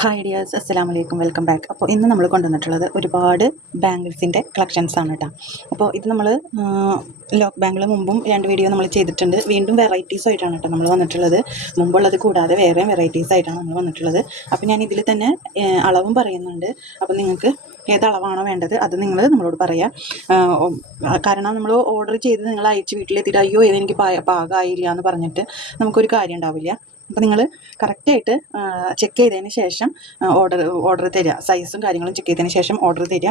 Hi dears അസ്സലാമു വലൈക്കും welcome back അപ്പോൾ ഇന്ന് നമ്മൾ കൊണ്ടുവന്നിട്ടുള്ളത് ഒരുപാട് ബാംഗിൾസിന്റെ കളക്ഷൻസ് ആണ് കേട്ടോ അപ്പോൾ ഇത് നമ്മൾ ലോക്ക് ബാങ്കിൽ മുമ്പും രണ്ട് വീഡിയോ നമ്മൾ ചെയ്തിട്ടുണ്ട്. വീണ്ടും വെറൈറ്റീസ് ആയിട്ടാണ് കേട്ടോ നമ്മൾ വന്നിട്ടുള്ളത്. മുമ്പുള്ളത് കൂടാതെ വേറെയും വെറൈറ്റീസ് ആയിട്ടാണ് നമ്മൾ വന്നിട്ടുള്ളത്. അപ്പോൾ ഞാൻ ഇതിൽ തന്നെ അളവും പറയുന്നുണ്ട്. അപ്പോൾ നിങ്ങൾക്ക് ഏത് അളവാണോ വേണ്ടത് അത് നിങ്ങൾ നമ്മളോട് പറയാം. കാരണം നമ്മൾ ഓർഡർ ചെയ്ത് നിങ്ങൾ അയച്ച് വീട്ടിലെത്തിയിട്ട് അയ്യോ ഇതെനിക്ക് പാകമായില്ല എന്ന് പറഞ്ഞിട്ട് നമുക്കൊരു കാര്യം ഉണ്ടാവില്ല. അപ്പോൾ നിങ്ങൾ കറക്റ്റായിട്ട് ചെക്ക് ചെയ്തതിന് ശേഷം ഓർഡർ ഓർഡർ തരിക സൈസും കാര്യങ്ങളും ചെക്ക് ചെയ്തതിന് ശേഷം ഓർഡർ തരിക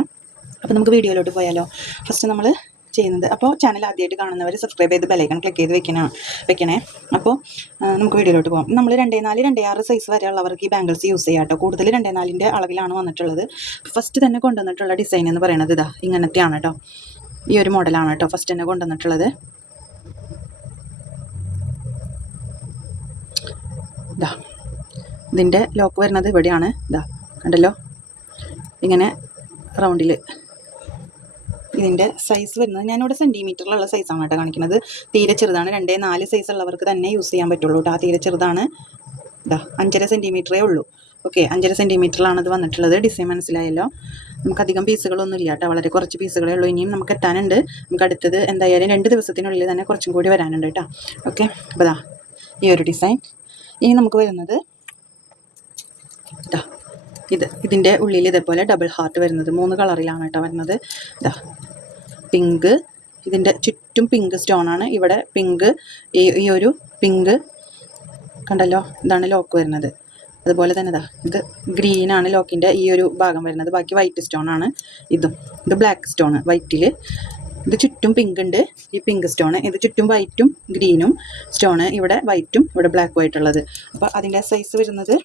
അപ്പോൾ നമുക്ക് വീഡിയോയിലോട്ട് പോയാലോ? ഫസ്റ്റ് നമ്മൾ ചെയ്യുന്നത് അപ്പോൾ ചാനൽ ആദ്യമായിട്ട് കാണുന്നവർ സബ്സ്ക്രൈബ് ചെയ്ത് ബെലൈക്കൺ ക്ലിക്ക് ചെയ്ത് വെക്കണം വെക്കണേ. അപ്പോൾ നമുക്ക് വീഡിയോയിലോട്ട് പോകാം നമ്മൾ രണ്ടേ നാല് രണ്ടേ ആറ് സൈസ് വരെ ഉള്ളവർക്ക് ഈ ബാംഗിൾസ് യൂസ് ചെയ്യാം കേട്ടോ കൂടുതൽ രണ്ടേ നാലിന്റെ അളവിലാണ് വന്നിട്ടുള്ളത്. ഫസ്റ്റ് തന്നെ കൊണ്ടുവന്നിട്ടുള്ള ഡിസൈൻ എന്ന് പറയുന്നത് ഇതാ ഇങ്ങനത്തെയാണ് കേട്ടോ ഈ ഒരു മോഡലാണ് കേട്ടോ ഫസ്റ്റ് തന്നെ കൊണ്ടുവന്നിട്ടുള്ളത്. ഇതാ ഇതിന്റെ ലോക്ക് വരുന്നത് ഇവിടെയാണ്. ഇതാ കണ്ടല്ലോ? ഇങ്ങനെ റൗണ്ടിൽ ഇതിന്റെ സൈസ് വരുന്നത്. ഞാനിവിടെ സെന്റിമീറ്ററിലുള്ള സൈസാണ് കേട്ടോ കാണിക്കുന്നത്. തീരെ ചെറുതാണ്. രണ്ടേ നാല് സൈസ് ഉള്ളവർക്ക് തന്നെ യൂസ് ചെയ്യാൻ പറ്റുള്ളൂ കേട്ടോ. ആ തീരെ ചെറുതാണ്. ഇതാ അഞ്ചര സെന്റിമീറ്ററേ ഉള്ളൂ. ഓക്കെ അഞ്ചര സെന്റിമീറ്ററിലാണ് ഇത് വന്നിട്ടുള്ളത്. ഡിസൈൻ മനസ്സിലായല്ലോ? നമുക്കധികം പീസുകളൊന്നും ഇല്ല കേട്ടോ. വളരെ കുറച്ച് പീസുകളേ ഉള്ളൂ. ഇനിയും നമുക്ക് എത്താനുണ്ട്. നമുക്ക് അടുത്തത് എന്തായാലും രണ്ട് ദിവസത്തിനുള്ളിൽ തന്നെ കുറച്ചും കൂടി വരാനുണ്ട് കേട്ടോ. ഓക്കെ അപ്പോൾ ഈ ഒരു ഡിസൈൻ ഇനി നമുക്ക് വരുന്നത് ഇതാ ഇത്. ഇതിന്റെ ഉള്ളിൽ ഇതേപോലെ ഡബിൾ ഹാർട്ട് വരുന്നത്. മൂന്ന് കളറിലാണ് കേട്ടോ വരുന്നത്. ഇതാ പിങ്ക് ഇതിന്റെ ചുറ്റും പിങ്ക് സ്റ്റോൺ ആണ്. ഇവിടെ പിങ്ക് ഈ ഒരു പിങ്ക് കണ്ടല്ലോ? ഇതാണ് ലോക്ക് വരുന്നത്. അതുപോലെ തന്നെ ഇതാ ഇത് ഗ്രീൻ ആണ് ലോക്കിന്റെ ഈ ഒരു ഭാഗം വരുന്നത്. ബാക്കി വൈറ്റ് സ്റ്റോൺ ആണ്. ഇതും. ഇത് ബ്ലാക്ക് സ്റ്റോൺ വൈറ്റിൽ ഇത് ചുറ്റും പിങ്ക് ഉണ്ട്. ഈ പിങ്ക് സ്റ്റോൺ ഇത് ചുറ്റും വൈറ്റും ഗ്രീനും സ്റ്റോണ് ഇവിടെ വൈറ്റും ഇവിടെ ബ്ലാക്കും ആയിട്ടുള്ളത്. അപ്പോൾ അതിന്റെ സൈസ് വരുന്നത്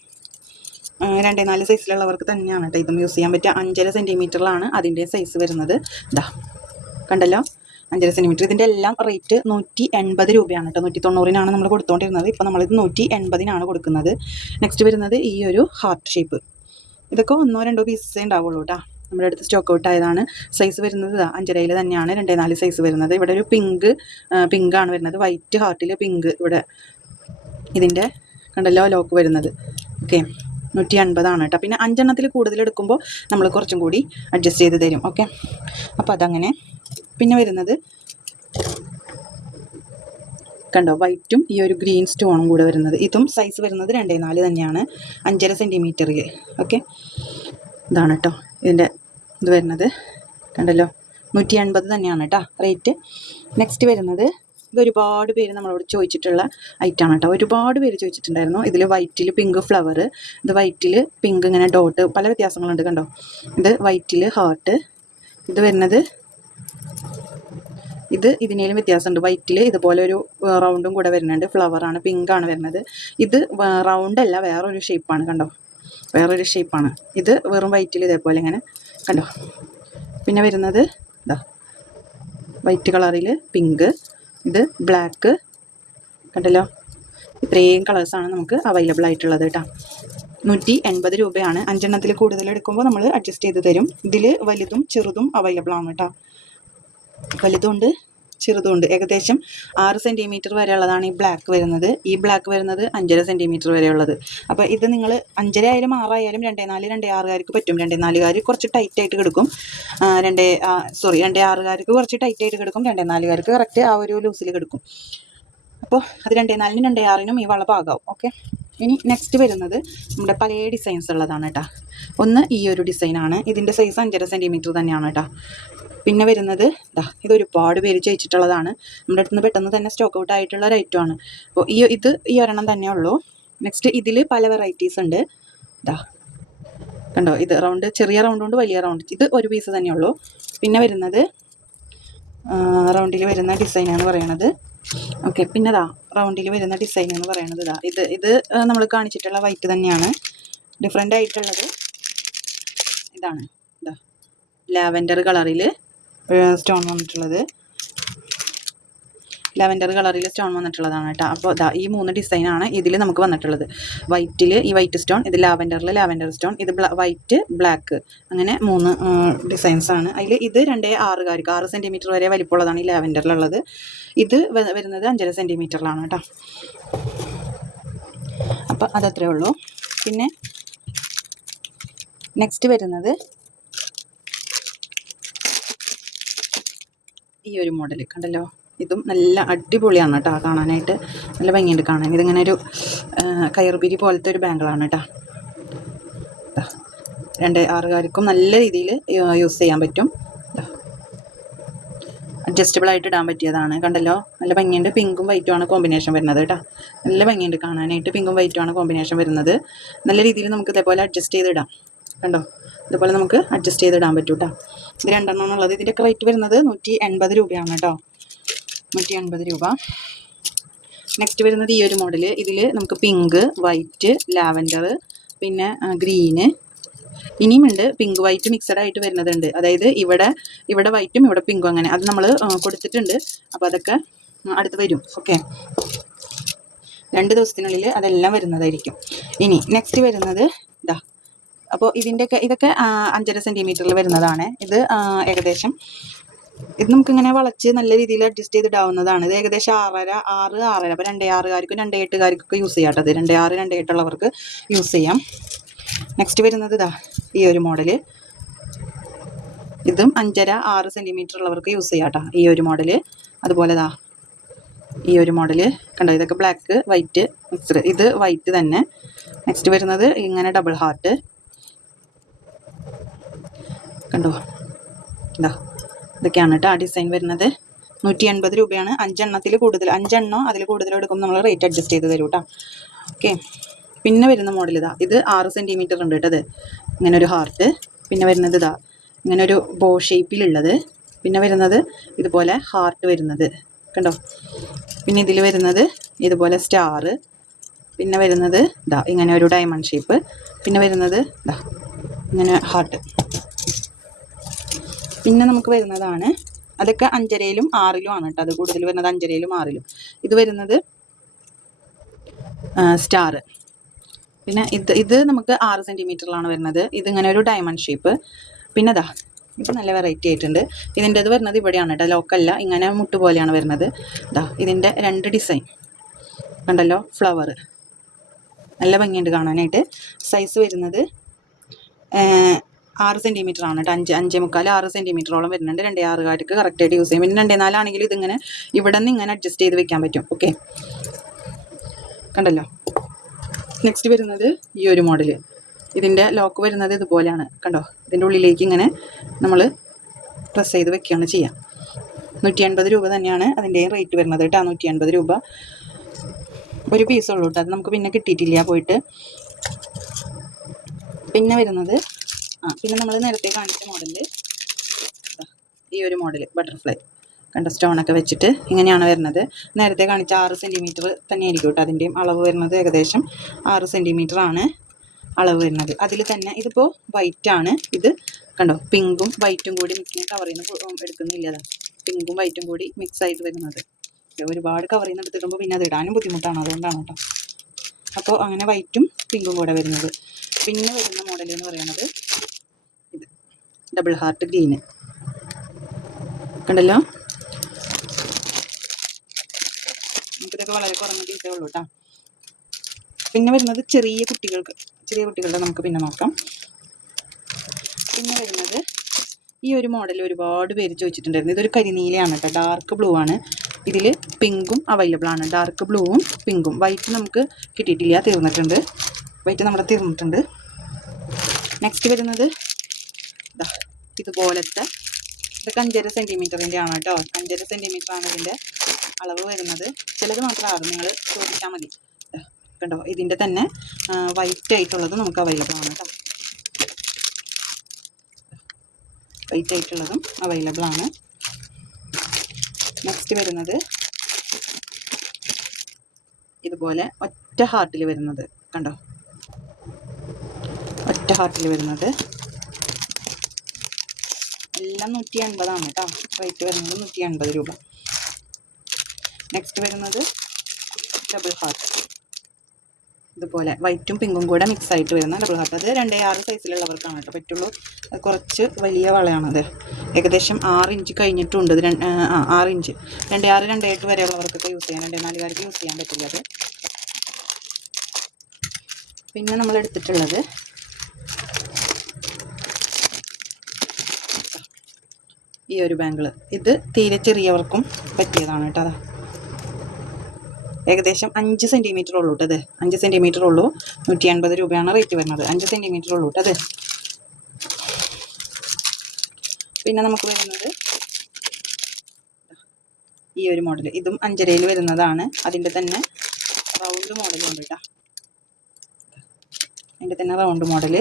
രണ്ടേ നാല് സൈസിലുള്ളവർക്ക് തന്നെയാണ് കേട്ടോ ഇതും യൂസ് ചെയ്യാൻ പറ്റുക. അഞ്ചര സെന്റിമീറ്ററിലാണ് അതിന്റെ സൈസ് വരുന്നത്. ഇതാ കണ്ടല്ലോ? അഞ്ചര സെന്റിമീറ്റർ ഇതിന്റെ എല്ലാം റേറ്റ് നൂറ്റി എൺപത് രൂപയാണ് കേട്ടോ നൂറ്റി തൊണ്ണൂറിനാണ് നമ്മൾ കൊടുത്തുകൊണ്ടിരുന്നത് ഇപ്പോൾ നമ്മളിത് നൂറ്റി എൺപതിനാണ് കൊടുക്കുന്നത്. നെക്സ്റ്റ് വരുന്നത് ഈ ഒരു ഹാർട്ട് ഷേപ്പ് ഇതൊക്കെ ഒന്നോ രണ്ടോ പീസേ ഉണ്ടാവുള്ളൂ കേട്ടോ നമ്മുടെ അടുത്ത് സ്റ്റോക്ക് ഔട്ട് ആയതാണ്. സൈസ് വരുന്നത് അഞ്ചരയിൽ തന്നെയാണ്. രണ്ടേ നാല് സൈസ് വരുന്നത്. ഇവിടെ ഒരു പിങ്ക് പിങ്ക് ആണ് വരുന്നത്. വൈറ്റ് ഹാർട്ടിൽ പിങ്ക് ഇവിടെ ഇതിന്റെ കണ്ടല്ലോ ലോക്ക് വരുന്നത്. ഓക്കെ നൂറ്റി അൻപതാണ് കേട്ടോ പിന്നെ അഞ്ചെണ്ണത്തിൽ കൂടുതൽ എടുക്കുമ്പോൾ നമ്മൾ കുറച്ചും കൂടി അഡ്ജസ്റ്റ് ചെയ്ത് തരും. ഓക്കെ അപ്പോൾ അതങ്ങനെ. പിന്നെ വരുന്നത് കണ്ടോ? വൈറ്റും ഈ ഒരു ഗ്രീൻ സ്റ്റോണും കൂടെ വരുന്നത്. ഇതും സൈസ് വരുന്നത് രണ്ടേ നാല് തന്നെയാണ്. അഞ്ചര സെന്റിമീറ്ററിൽ ഓക്കെ ഇതാണ് കേട്ടോ ഇതിന്റെ ഇത് വരുന്നത്. കണ്ടല്ലോ? നൂറ്റി അൻപത് തന്നെയാണ് കേട്ടോ റേറ്റ്. നെക്സ്റ്റ് വരുന്നത് ഇത് ഒരുപാട് പേര് നമ്മളോട് ചോദിച്ചിട്ടുള്ള ഐറ്റമാണ് കേട്ടോ ഒരുപാട് പേര് ചോദിച്ചിട്ടുണ്ടായിരുന്നു. ഇതിൽ വൈറ്റിൽ പിങ്ക് ഫ്ലവർ ഇത് വൈറ്റിൽ പിങ്ക് ഇങ്ങനെ ഡോട്ട് പല വ്യത്യാസങ്ങളുണ്ട് കണ്ടോ? ഇത് വൈറ്റിൽ ഹാർട്ട് ഇത് വരുന്നത് ഇത് ഇതിനേലും വ്യത്യാസമുണ്ട്. വൈറ്റിൽ ഇതുപോലെ ഒരു റൗണ്ടും കൂടെ വരുന്നുണ്ട്. ഫ്ലവറാണ് പിങ്കാണ് വരുന്നത്. ഇത് റൗണ്ടല്ല വേറൊരു ഷേപ്പാണ് കണ്ടോ? വേറൊരു ഷേപ്പാണ് ഇത് വെറും വൈറ്റിൽ ഇതേപോലെ ഇങ്ങനെ കണ്ടോ? പിന്നെ വരുന്നത് ഇതാ വൈറ്റ് കളറിൽ പിങ്ക് ഇത് ബ്ലാക്ക് കണ്ടല്ലോ? ഇത്രയും കളേഴ്സാണ് നമുക്ക് അവൈലബിൾ ആയിട്ടുള്ളത് കേട്ടോ നൂറ്റി എൺപത് രൂപയാണ്. അഞ്ചെണ്ണത്തിൽ കൂടുതൽ എടുക്കുമ്പോൾ നമ്മൾ അഡ്ജസ്റ്റ് ചെയ്ത് തരും. ഇതിൽ വലുതും ചെറുതും അവൈലബിൾ ആണ് കേട്ടോ വലുതുണ്ട് ചെറുതുണ്ട്. ഏകദേശം ആറ് സെന്റിമീറ്റർ വരെയുള്ളതാണ് ഈ ബ്ലാക്ക് വരുന്നത്. ഈ ബ്ലാക്ക് വരുന്നത് അഞ്ചര സെന്റിമീറ്റർ വരെയുള്ളത്. അപ്പോൾ ഇത് നിങ്ങൾ അഞ്ചര ആയാലും ആറായാലും രണ്ടേ നാല് രണ്ടേ ആറുകാർക്ക് പറ്റും. രണ്ടേ നാലുകാർ കുറച്ച് ടൈറ്റായിട്ട് കിടക്കും. രണ്ടേ സോറി രണ്ടേ ആറുകാർക്ക് കുറച്ച് ടൈറ്റായിട്ട് കിടക്കും. രണ്ടേ നാലുകാർക്ക് കറക്റ്റ് ആ ഒരു ലൂസിൽ കിടക്കും. അപ്പോൾ അത് രണ്ടേ നാലിനും രണ്ടേ ആറിനും ഈ വള പാകാവും. ഓക്കെ? ഇനി നെക്സ്റ്റ് വരുന്നത് നമ്മുടെ പല ഡിസൈൻസ് ഉള്ളതാണ് കേട്ടോ ഒന്ന് ഈ ഒരു ഡിസൈനാണ് ഇതിന്റെ സൈസ് അഞ്ചര സെന്റിമീറ്റർ തന്നെയാണ് കേട്ടോ പിന്നെ വരുന്നത് ഇതാ ഇത് ഒരുപാട് പേര് ചോദിച്ചിട്ടുള്ളതാണ് നമ്മുടെ അടുത്ത് നിന്ന് പെട്ടെന്ന് തന്നെ സ്റ്റോക്ക് ഔട്ട് ആയിട്ടുള്ള ഒരു ഐറ്റമാണ് അപ്പോൾ ഈ ഇത് ഈ ഒരെണ്ണം തന്നെ ഉള്ളൂ. നെക്സ്റ്റ് ഇതിൽ പല വെറൈറ്റീസ് ഉണ്ട്. ഇതാ കണ്ടോ? ഇത് റൗണ്ട് ചെറിയ റൗണ്ട് ഉണ്ട് വലിയ റൗണ്ട് ഇത് ഒരു പീസ് തന്നെ ഉള്ളൂ. പിന്നെ വരുന്നത് റൗണ്ടിൽ വരുന്ന ഡിസൈൻ എന്ന് പറയുന്നത് ഓക്കെ പിന്നെ ഇതാ റൗണ്ടിൽ വരുന്ന ഡിസൈൻ എന്ന് പറയുന്നത് ഇതാ ഇത് ഇത് നമ്മൾ കാണിച്ചിട്ടുള്ള വൈറ്റ് തന്നെയാണ്. ഡിഫറെന്റ് ആയിട്ടുള്ളത് ഇതാണ്. ഇതാ ലാവൻഡർ കളറിൽ സ്റ്റോൺ വന്നിട്ടുള്ളത്. ലാവൻഡർ കളറിൽ സ്റ്റോൺ വന്നിട്ടുള്ളതാണ് കേട്ടോ. അപ്പോൾ ദാ ഈ മൂന്ന് ഡിസൈനാണ് ഇതിൽ നമുക്ക് വന്നിട്ടുള്ളത്. വൈറ്റിൽ ഈ വൈറ്റ് സ്റ്റോൺ ഇത് ലാവൻഡറിൽ ലാവൻഡർ സ്റ്റോൺ ഇത് വൈറ്റ് ബ്ലാക്ക് അങ്ങനെ മൂന്ന് ഡിസൈൻസ് ആണ്. അതിൽ ഇത് രണ്ടേ ആറുകാർക്ക് ആറ് സെന്റിമീറ്റർ വരെ വലിപ്പമുള്ളതാണ് ഈ ലാവൻഡറിലുള്ളത്. ഇത് വരുന്നത് അഞ്ചര സെന്റിമീറ്ററിലാണ് കേട്ടോ. അപ്പോൾ അതത്രേ ഉള്ളൂ. പിന്നെ നെക്സ്റ്റ് വരുന്നത് ഈ ഒരു മോഡൽ കണ്ടല്ലോ? ഇതും നല്ല അടിപൊളിയാണ് കേട്ടോ കാണാനായിട്ട്. നല്ല ഭംഗിയുണ്ട് കാണാൻ. ഇതിങ്ങനെ ഒരു കയറുപിരി പോലത്തെ ഒരു ബാങ്കിളാണ് കേട്ടോ. രണ്ട് ആറുകാർക്കും നല്ല രീതിയിൽ യൂസ് ചെയ്യാൻ പറ്റും. അഡ്ജസ്റ്റബിൾ ആയിട്ട് ഇടാൻ പറ്റിയതാണ്. കണ്ടല്ലോ? നല്ല ഭംഗിയുണ്ട്. പിങ്കും വൈറ്റും ആണ് കോമ്പിനേഷൻ വരുന്നത് കേട്ടോ. നല്ല ഭംഗിയുണ്ട് കാണാനായിട്ട് പിങ്കും വൈറ്റും ആണ് കോമ്പിനേഷൻ വരുന്നത്. നല്ല രീതിയിൽ നമുക്ക് ഇതേപോലെ അഡ്ജസ്റ്റ് ചെയ്തിടാം കണ്ടോ? ഇതുപോലെ നമുക്ക് അഡ്ജസ്റ്റ് ചെയ്തിടാൻ പറ്റും കേട്ടോ. ഇത് രണ്ടെണ്ണം ഉള്ളത് ഇതിന്റെയൊക്കെ റേറ്റ് വരുന്നത് നൂറ്റി എൺപത് രൂപയാണ് കേട്ടോ നൂറ്റി എൺപത് രൂപ. നെക്സ്റ്റ് വരുന്നത് ഈ ഒരു മോഡൽ ഇതിൽ നമുക്ക് പിങ്ക് വൈറ്റ് ലാവൻഡർ പിന്നെ ഗ്രീന് ഇനിയുമുണ്ട് പിങ്ക് വൈറ്റ് മിക്സഡ് ആയിട്ട് വരുന്നതുണ്ട്. അതായത് ഇവിടെ ഇവിടെ വൈറ്റും ഇവിടെ പിങ്കും അങ്ങനെ. അത് നമ്മൾ കൊടുത്തിട്ടുണ്ട്. അപ്പോൾ അതൊക്കെ അടുത്ത് വരും. ഓക്കെ രണ്ട് ദിവസത്തിനുള്ളിൽ അതെല്ലാം വരുന്നതായിരിക്കും. ഇനി നെക്സ്റ്റ് വരുന്നത് ഇതാ അപ്പോൾ ഇതിന്റെയൊക്കെ ഇതൊക്കെ അഞ്ചര സെന്റിമീറ്ററിൽ വരുന്നതാണ്. ഇത് ഏകദേശം ഇത് നമുക്ക് ഇങ്ങനെ വളച്ച് നല്ല രീതിയിൽ അഡ്ജസ്റ്റ് ചെയ്തിടാവുന്നതാണ്. ഇത് ഏകദേശം ആറര ആറ് ആറര. അപ്പോൾ രണ്ടേ ആറുകാർക്കും രണ്ടേ എട്ടുകാർക്കൊക്കെ യൂസ് ചെയ്യാം കേട്ടോ രണ്ടേ ആറ് രണ്ടേ എട്ടുള്ളവർക്ക് യൂസ് ചെയ്യാം. നെക്സ്റ്റ് വരുന്നത് ഇതാ ഈ ഒരു മോഡൽ ഇതും അഞ്ചര ആറ് സെന്റിമീറ്റർ ഉള്ളവർക്ക് യൂസ് ചെയ്യാം കേട്ടോ ഈ ഒരു മോഡൽ അതുപോലെ ഇതാ ഈ ഒരു മോഡൽ കണ്ടോ ഇതൊക്കെ ബ്ലാക്ക് വൈറ്റ് മിക്സ്ഡ് ഇത് വൈറ്റ് തന്നെ. നെക്സ്റ്റ് വരുന്നത് ഇങ്ങനെ ഡബിൾ ഹാർട്ട് കണ്ടോ? ഇതാ ഇതൊക്കെയാണ് കേട്ടോ ആ ഡിസൈൻ വരുന്നത്. നൂറ്റി എൺപത് രൂപയാണ്. അഞ്ചെണ്ണത്തിൽ കൂടുതൽ അഞ്ചെണ്ണോ അതിൽ കൂടുതൽ എടുക്കുമ്പോൾ നമ്മൾ റേറ്റ് അഡ്ജസ്റ്റ് ചെയ്ത് തരും കേട്ടോ ഓക്കെ പിന്നെ വരുന്ന മോഡൽ ഇതാ. ഇത് ആറ് സെന്റിമീറ്റർ ഉണ്ട് കേട്ടത് ഇങ്ങനെ ഒരു ഹാർട്ട് പിന്നെ വരുന്നത് ഇതാ. ഇങ്ങനെ ഒരു ബോ ഷേപ്പിലുള്ളത് പിന്നെ വരുന്നത് ഇതുപോലെ ഹാർട്ട് വരുന്നത്. കണ്ടോ? പിന്നെ ഇതിൽ വരുന്നത് ഇതുപോലെ സ്റ്റാറ് പിന്നെ വരുന്നത് ഇതാ ഇങ്ങനെ ഒരു ഡയമണ്ട് ഷേപ്പ് പിന്നെ വരുന്നത് ഇതാ ഇങ്ങനെ ഹാർട്ട് പിന്നെ നമുക്ക് വരുന്നതാണ് അതൊക്കെ അഞ്ചരയിലും ആറിലും ആണ് കേട്ടോ. അത് കൂടുതൽ വരുന്നത് അഞ്ചരയിലും ആറിലും. ഇത് വരുന്നത് സ്റ്റാർ പിന്നെ ഇത് ഇത് നമുക്ക് ആറ് സെന്റിമീറ്ററിലാണ് വരുന്നത്. ഇതിങ്ങനെ ഒരു ഡയമണ്ട് ഷേപ്പ് പിന്നെ ദാ ഇത് നല്ല വെറൈറ്റി ആയിട്ടുണ്ട്. ഇതിന്റെത് വരുന്നത് ഇവിടെയാണ് കേട്ടോ. ലോക്കല്ല ഇങ്ങനെ മുട്ട് പോലെയാണ് വരുന്നത്. ദാ ഇതിന്റെ രണ്ട് ഡിസൈൻ കണ്ടല്ലോ ഫ്ലവർ നല്ല ഭംഗിയുണ്ട് കാണാനായിട്ട്. സൈസ് വരുന്നത് ആറ് സെന്റിമീറ്റർ ആണ് കേട്ടോ. അഞ്ച് അഞ്ചേ മുക്കാൽ ആറ് സെന്റിമീറ്ററോളം വരുന്നുണ്ട്. രണ്ടേ ആറുകാർക്ക് കറക്റ്റായിട്ട് യൂസ് ചെയ്യും. പിന്നെ രണ്ടേ നാലാണെങ്കിൽ ഇതിങ്ങനെ ഇവിടെ നിന്ന് ഇങ്ങനെ അഡ്ജസ്റ്റ് ചെയ്ത് വെക്കാൻ പറ്റും. ഓക്കെ കണ്ടല്ലോ? നെക്സ്റ്റ് വരുന്നത് ഈ ഒരു മോഡൽ ഇതിന്റെ ലോക്ക് വരുന്നത് ഇതുപോലെയാണ്. കണ്ടോ? ഇതിന്റെ ഉള്ളിലേക്ക് ഇങ്ങനെ നമ്മൾ പ്രസ് ചെയ്ത് വെക്കുകയാണ് ചെയ്യുക. നൂറ്റി അൻപത് രൂപ തന്നെയാണ് അതിന്റെയും റേറ്റ് വരുന്നത് കേട്ടോ. നൂറ്റി അൻപത് രൂപ ഒരു പീസ് ഉള്ളൂ കേട്ടോ. അത് നമുക്ക് പിന്നെ കിട്ടിയിട്ടില്ല. പോയിട്ട് പിന്നെ വരുന്നത് ആ പിന്നെ നമ്മൾ നേരത്തെ കാണിച്ച മോഡൽ. ഈ ഒരു മോഡൽ ബട്ടർഫ്ലൈ. കണ്ട സ്റ്റോണൊക്കെ വെച്ചിട്ട് ഇങ്ങനെയാണ് വരുന്നത്. നേരത്തെ കാണിച്ച ആറ് സെന്റിമീറ്റർ തന്നെയായിരിക്കും കേട്ടോ അതിന്റെയും അളവ് വരുന്നത്. ഏകദേശം ആറ് ആണ് അളവ് വരുന്നത്. അതിൽ തന്നെ ഇതിപ്പോൾ വൈറ്റ് ആണ്. ഇത് കണ്ടോ പിങ്കും വൈറ്റും കൂടി മിക്സിങ് കവർ നിന്ന് എടുക്കുന്നില്ല പിങ്കും വൈറ്റും കൂടി മിക്സ് ആയിട്ട് വരുന്നത്. ഒരുപാട് കവർ നിന്ന് എടുത്തിടുമ്പോൾ പിന്നെ അത് ഇടാനും ബുദ്ധിമുട്ടാണ്. അതുകൊണ്ടാണ് കേട്ടോ അപ്പോൾ അങ്ങനെ വൈറ്റും പിങ്കും കൂടെ വരുന്നത്. പിന്നെ വരുന്ന മോഡൽ എന്ന് പറയുന്നത് ഡബിൾ ഹാർട്ട് ഗ്രീൻ കണ്ടല്ലോ? നമുക്കിതൊക്കെ വളരെ കുറഞ്ഞ പീസേ ഉള്ളൂ കേട്ടോ പിന്നെ വരുന്നത് ചെറിയ കുട്ടികൾക്ക് ചെറിയ കുട്ടികളുടെ നമുക്ക് പിന്നെ നോക്കാം. പിന്നെ വരുന്നത് ഈ ഒരു മോഡൽ ഒരുപാട് പേര് ചോദിച്ചിട്ടുണ്ടായിരുന്നു. ഇതൊരു കരിനീലയാണ് കേട്ടോ ഡാർക്ക് ബ്ലൂ ആണ്. ഇതിൽ പിങ്കും അവൈലബിൾ ആണ്. ഡാർക്ക് ബ്ലൂവും പിങ്കും. വൈറ്റ് നമുക്ക് കിട്ടിയിട്ടില്ല തീർന്നിട്ടുണ്ട്. വൈറ്റ് നമ്മുടെ തീർന്നിട്ടുണ്ട്. നെക്സ്റ്റ് വരുന്നത് ഇതുപോലത്തെ. ഇതൊക്കെ അഞ്ചര സെന്റിമീറ്ററിന്റെ ആണ് കേട്ടോ. അഞ്ചര ആണ് ഇതിന്റെ അളവ് വരുന്നത്. ചിലത് മാത്രമാണ് നിങ്ങൾ ചോദിച്ചാൽ മതി. കണ്ടോ? ഇതിന്റെ തന്നെ വൈറ്റ് ആയിട്ടുള്ളത് നമുക്ക് അവൈലബിൾ ആണ് കേട്ടോ. വൈറ്റ് ആയിട്ടുള്ളതും അവൈലബിൾ ആണ്. നെക്സ്റ്റ് വരുന്നത് ഇതുപോലെ ഒറ്റ ഹാർട്ടിൽ വരുന്നത്. കണ്ടോ? ഒറ്റ ഹാർട്ടിൽ വരുന്നത്. എല്ലാം നൂറ്റി എൺപതാണ് കേട്ടോ. റേറ്റ് വരുന്നത് നൂറ്റി എൺപത് രൂപ. നെക്സ്റ്റ് വരുന്നത് ഡബിൾ ഹാർട്ട് ഇതുപോലെ വൈറ്റും പിങ്കും കൂടെ മിക്സ് ആയിട്ട് വരുന്ന ഡബിൾ ഹാർട്ട് അത് രണ്ടേ ആറ് സൈസിലുള്ളവർക്കാണ് കേട്ടോ പറ്റുള്ളൂ. കുറച്ച് വലിയ വളയാണത്. ഏകദേശം ആറ് ഇഞ്ച് കഴിഞ്ഞിട്ടുണ്ട്. ഇത് ആറ് ഇഞ്ച് രണ്ടേ ആറ് രണ്ടേ എട്ട് വരെയുള്ളവർക്കൊക്കെ യൂസ് ചെയ്യാം രണ്ടേ നാലുകാർക്ക് യൂസ് ചെയ്യാൻ പറ്റില്ല അത്. പിന്നെ നമ്മൾ എടുത്തിട്ടുള്ളത് ഈ ഒരു ബാങ്കിൾ ഇത് തീരെ ചെറിയവർക്കും പറ്റിയതാണ് കേട്ടോ അതാ. ഏകദേശം അഞ്ച് സെന്റിമീറ്റർ ഉള്ളൂ അത് അഞ്ച് സെന്റിമീറ്റർ ഉള്ളൂ നൂറ്റി അൻപത് രൂപയാണ് റേറ്റ് വരുന്നത്. അഞ്ച് സെന്റിമീറ്റർ ഉള്ളൂ കേട്ടോ അത് പിന്നെ നമുക്ക് വരുന്നത് ഈ ഒരു മോഡൽ ഇതും അഞ്ചരയിൽ വരുന്നതാണ്. അതിന്റെ തന്നെ റൗണ്ട് മോഡലും ഉണ്ട് കേട്ടോ. അതിന്റെ തന്നെ റൗണ്ട് മോഡൽ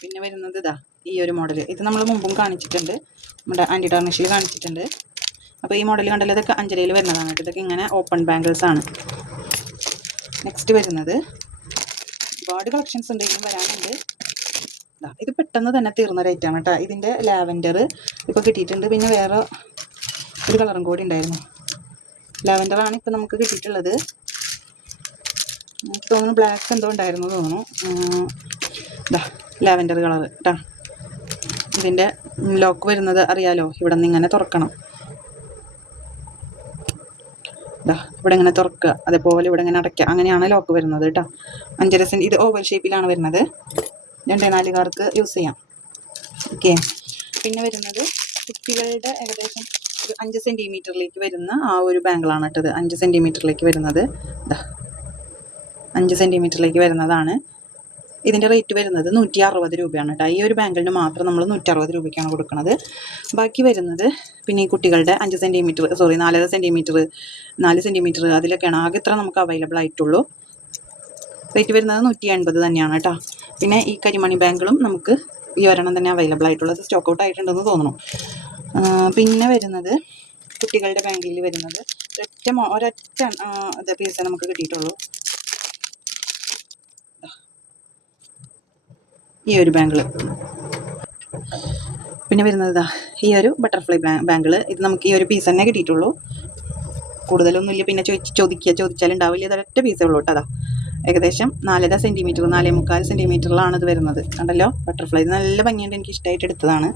പിന്നെ വരുന്നത് ഇതാ. ഈ ഒരു മോഡൽ ഇത് നമ്മൾ മുമ്പും കാണിച്ചിട്ടുണ്ട്. നമ്മുടെ ആന്റി ടാർണിഷിൽ കാണിച്ചിട്ടുണ്ട്. അപ്പോൾ ഈ മോഡൽ കണ്ടല്ലോ? ഇതൊക്കെ അഞ്ചരയിൽ വരുന്നതാണ് ഇതൊക്കെ ഇങ്ങനെ ഓപ്പൺ ബാംഗിൾസ് ആണ്. നെക്സ്റ്റ് വരുന്നത്. ഒരുപാട് കളക്ഷൻസ് ഇനിയും വരാനുണ്ട്. ഇത് പെട്ടെന്ന് തന്നെ തീർന്ന റേറ്റാണ് കേട്ടോ. ഇതിന്റെ ലാവൻഡർ ഇപ്പോൾ കിട്ടിയിട്ടുണ്ട്. പിന്നെ വേറെ ഒരു കളറും കൂടി ഉണ്ടായിരുന്നു. ലാവൻഡറാണ് ഇപ്പോൾ നമുക്ക് കിട്ടിയിട്ടുള്ളത്. എനിക്ക് തോന്നുന്നു ബ്ലാക്ക് എന്തോ ഉണ്ടായിരുന്നു തോന്നുന്നു. ഇതാ ലാവൻഡർ കളർ കേട്ടോ ഇതിന്റെ ലോക്ക് വരുന്നത് അറിയാലോ. ഇവിടെ നിന്ന് ഇങ്ങനെ തുറക്കണം. ഇവിടെ ഇങ്ങനെ തുറക്കുക. അതേപോലെ ഇവിടെ ഇങ്ങനെ അടയ്ക്കുക. അങ്ങനെയാണ് ലോക്ക് വരുന്നത് കേട്ടോ. അഞ്ചര സെന്റ് ഇത് ഓവൽ ഷേപ്പിലാണ് വരുന്നത്. രണ്ടേ നാലുകാർക്ക് യൂസ് ചെയ്യാം. ഓക്കെ പിന്നെ വരുന്നത് കുട്ടികളുടെ ഏകദേശം ഒരു അഞ്ച് സെന്റിമീറ്ററിലേക്ക് വരുന്ന ആ ഒരു ബാങ്കിളാണ് കേട്ടത്. അഞ്ച് സെന്റിമീറ്ററിലേക്ക് വരുന്നത്. അഞ്ച് സെന്റിമീറ്ററിലേക്ക് വരുന്നതാണ്. ഇതിന്റെ റേറ്റ് വരുന്നത് നൂറ്റി അറുപത് രൂപയാണ് കേട്ടോ ഈ ഒരു ബാങ്കിളിന് മാത്രം നമ്മൾ നൂറ്റി അറുപത് രൂപയ്ക്കാണ് കൊടുക്കുന്നത് ബാക്കി വരുന്നത് പിന്നെ ഈ കുട്ടികളുടെ അഞ്ച് സെന്റിമീറ്റർ സോറി നാലര സെന്റിമീറ്റർ നാല് സെന്റിമീറ്റർ അതിലൊക്കെയാണ് ആകെ ഇത്ര നമുക്ക് അവൈലബിൾ ആയിട്ടുള്ളൂ. റേറ്റ് വരുന്നത് നൂറ്റി എൺപത് തന്നെയാണ് കേട്ടോ പിന്നെ ഈ കരിമണി ബാങ്കുകളും നമുക്ക് ഈ ഒരെണ്ണം തന്നെ അവൈലബിൾ ആയിട്ടുള്ളത് സ്റ്റോക്ക് ഔട്ട് ആയിട്ടുണ്ടെന്ന് തോന്നുന്നു. പിന്നെ വരുന്നത് കുട്ടികളുടെ ബാങ്കിൽ വരുന്നത് ഒരൊറ്റ മോ- ഒരൊറ്റ ഇത് പീസേ നമുക്ക് കിട്ടിയിട്ടുള്ളൂ. ഈ ഒരു ബാങ്കിൾ പിന്നെ വരുന്നത് ഇതാ ഈ ഒരു ബട്ടർഫ്ലൈ ബാങ്കിൾ ഇത് നമുക്ക് ഈ ഒരു പീസ് തന്നെ കിട്ടിയിട്ടുള്ളൂ. കൂടുതലൊന്നുമില്ല പിന്നെ ചോദിച്ച് ചോദിക്കുക ചോദിച്ചാൽ ഉണ്ടാവില്ല. ഇതൊരൊറ്റ പീസേ ഉള്ളൂ കേട്ടോ അതാ ഏകദേശം നാലര സെന്റിമീറ്റർ നാലേ മുക്കാൽ സെന്റിമീറ്ററിലാണ് ഇത് വരുന്നത്. കണ്ടല്ലോ? ബട്ടർഫ്ലൈ നല്ല ഭംഗിയുണ്ട്. എനിക്ക് ഇഷ്ടമായിട്ട് എടുത്തതാണ്.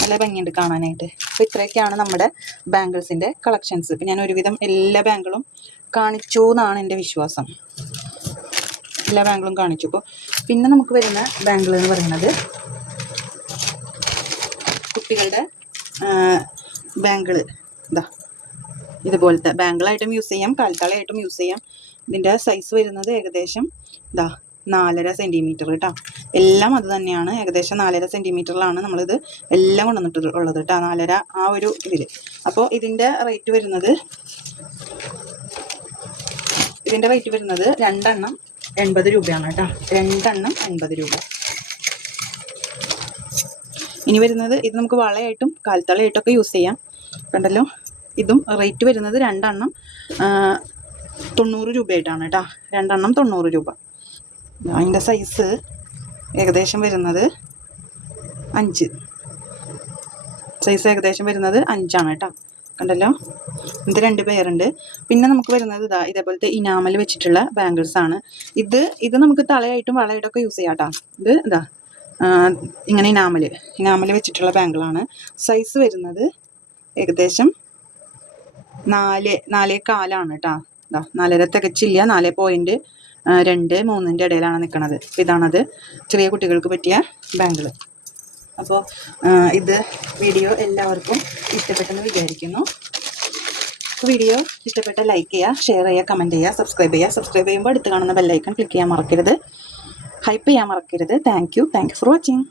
നല്ല ഭംഗിയുണ്ട് കാണാനായിട്ട്. അപ്പോൾ ഇത്രയൊക്കെയാണ് നമ്മുടെ ബാങ്കിൾസിന്റെ കളക്ഷൻസ് ഇപ്പം ഞാൻ ഒരുവിധം എല്ലാ ബാങ്കുകളും കാണിച്ചു എന്നാണ് എന്റെ വിശ്വാസം. എല്ലാ ബാങ്കുകളും കാണിച്ചു. അപ്പോൾ പിന്നെ നമുക്ക് വരുന്ന ബാങ്കിൾ എന്ന് പറയുന്നത് കുട്ടികളുടെ ബാങ്കിൾ ഇതാ ഇതുപോലത്തെ ബാങ്കിളായിട്ടും യൂസ് ചെയ്യാം കാൽത്താളായിട്ടും യൂസ് ചെയ്യാം. ഇതിന്റെ സൈസ് വരുന്നത് ഏകദേശം ഇതാ നാലര സെന്റിമീറ്റർ കേട്ടോ എല്ലാം അത് തന്നെയാണ്. ഏകദേശം നാലര സെന്റിമീറ്ററിലാണ് നമ്മളിത് എല്ലാം കൊണ്ടുവന്നിട്ട് ഉള്ളത് കേട്ടോ നാലര ആ ഒരു ഇതിൽ അപ്പോൾ ഇതിന്റെ റേറ്റ് വരുന്നത് ഇതിന്റെ റേറ്റ് വരുന്നത് രണ്ടെണ്ണം എൺപത് രൂപയാണ് കേട്ടോ. രണ്ടെണ്ണം എൺപത് രൂപ. ഇനി വരുന്നത് ഇത് നമുക്ക് വളയായിട്ടും കാൽത്തളയായിട്ടൊക്കെ യൂസ് ചെയ്യാം. കണ്ടല്ലോ? ഇതും റേറ്റ് വരുന്നത് രണ്ടെണ്ണം തൊണ്ണൂറ് രൂപയായിട്ടാണ് കേട്ടോ. രണ്ടെണ്ണം തൊണ്ണൂറ് രൂപ. അതിന്റെ സൈസ് ഏകദേശം വരുന്നത് അഞ്ച്. സൈസ് ഏകദേശം വരുന്നത് അഞ്ചാണ് കേട്ടോ. കണ്ടല്ലോ ഇത് രണ്ട് പേരുണ്ട് പിന്നെ നമുക്ക് വരുന്നത് ഇതാ ഇതേപോലത്തെ ഇനാമൽ വെച്ചിട്ടുള്ള ബാംഗിൾസ് ആണ്. ഇത് ഇത് നമുക്ക് തലയായിട്ടും വളയായിട്ടൊക്കെ യൂസ് ചെയ്യാം കേട്ടോ ഇത് ഇതാ ഇങ്ങനെ ഇനാമൽ ഇനാമൽ വെച്ചിട്ടുള്ള ബാംഗിളാണ് സൈസ് വരുന്നത് ഏകദേശം നാല് നാലേ കാലാണ് കേട്ടോ ഇതാ നാലര തികച്ചില്ല നാല് പോയിന്റ് രണ്ട് മൂന്നിന്റെ ഇടയിലാണ് നിൽക്കുന്നത് ഇതാണത്. ചെറിയ കുട്ടികൾക്ക് പറ്റിയ ബാങ്കിൾ അപ്പോൾ ഇത് വീഡിയോ എല്ലാവർക്കും ഇഷ്ടപ്പെട്ടെന്ന് വിചാരിക്കുന്നു. വീഡിയോ ഇഷ്ടപ്പെട്ട ലൈക്ക് ചെയ്യുക ഷെയർ ചെയ്യുക കമന്റ് ചെയ്യുക സബ്സ്ക്രൈബ് ചെയ്യുക സബ്സ്ക്രൈബ് ചെയ്യുമ്പോൾ അടുത്ത് കാണുന്ന ബെല്ലൈക്കൺ ക്ലിക്ക് ചെയ്യാൻ മറക്കരുത്. ഹൈപ്പ് ചെയ്യാൻ മറക്കരുത്. Thank you thank you for watching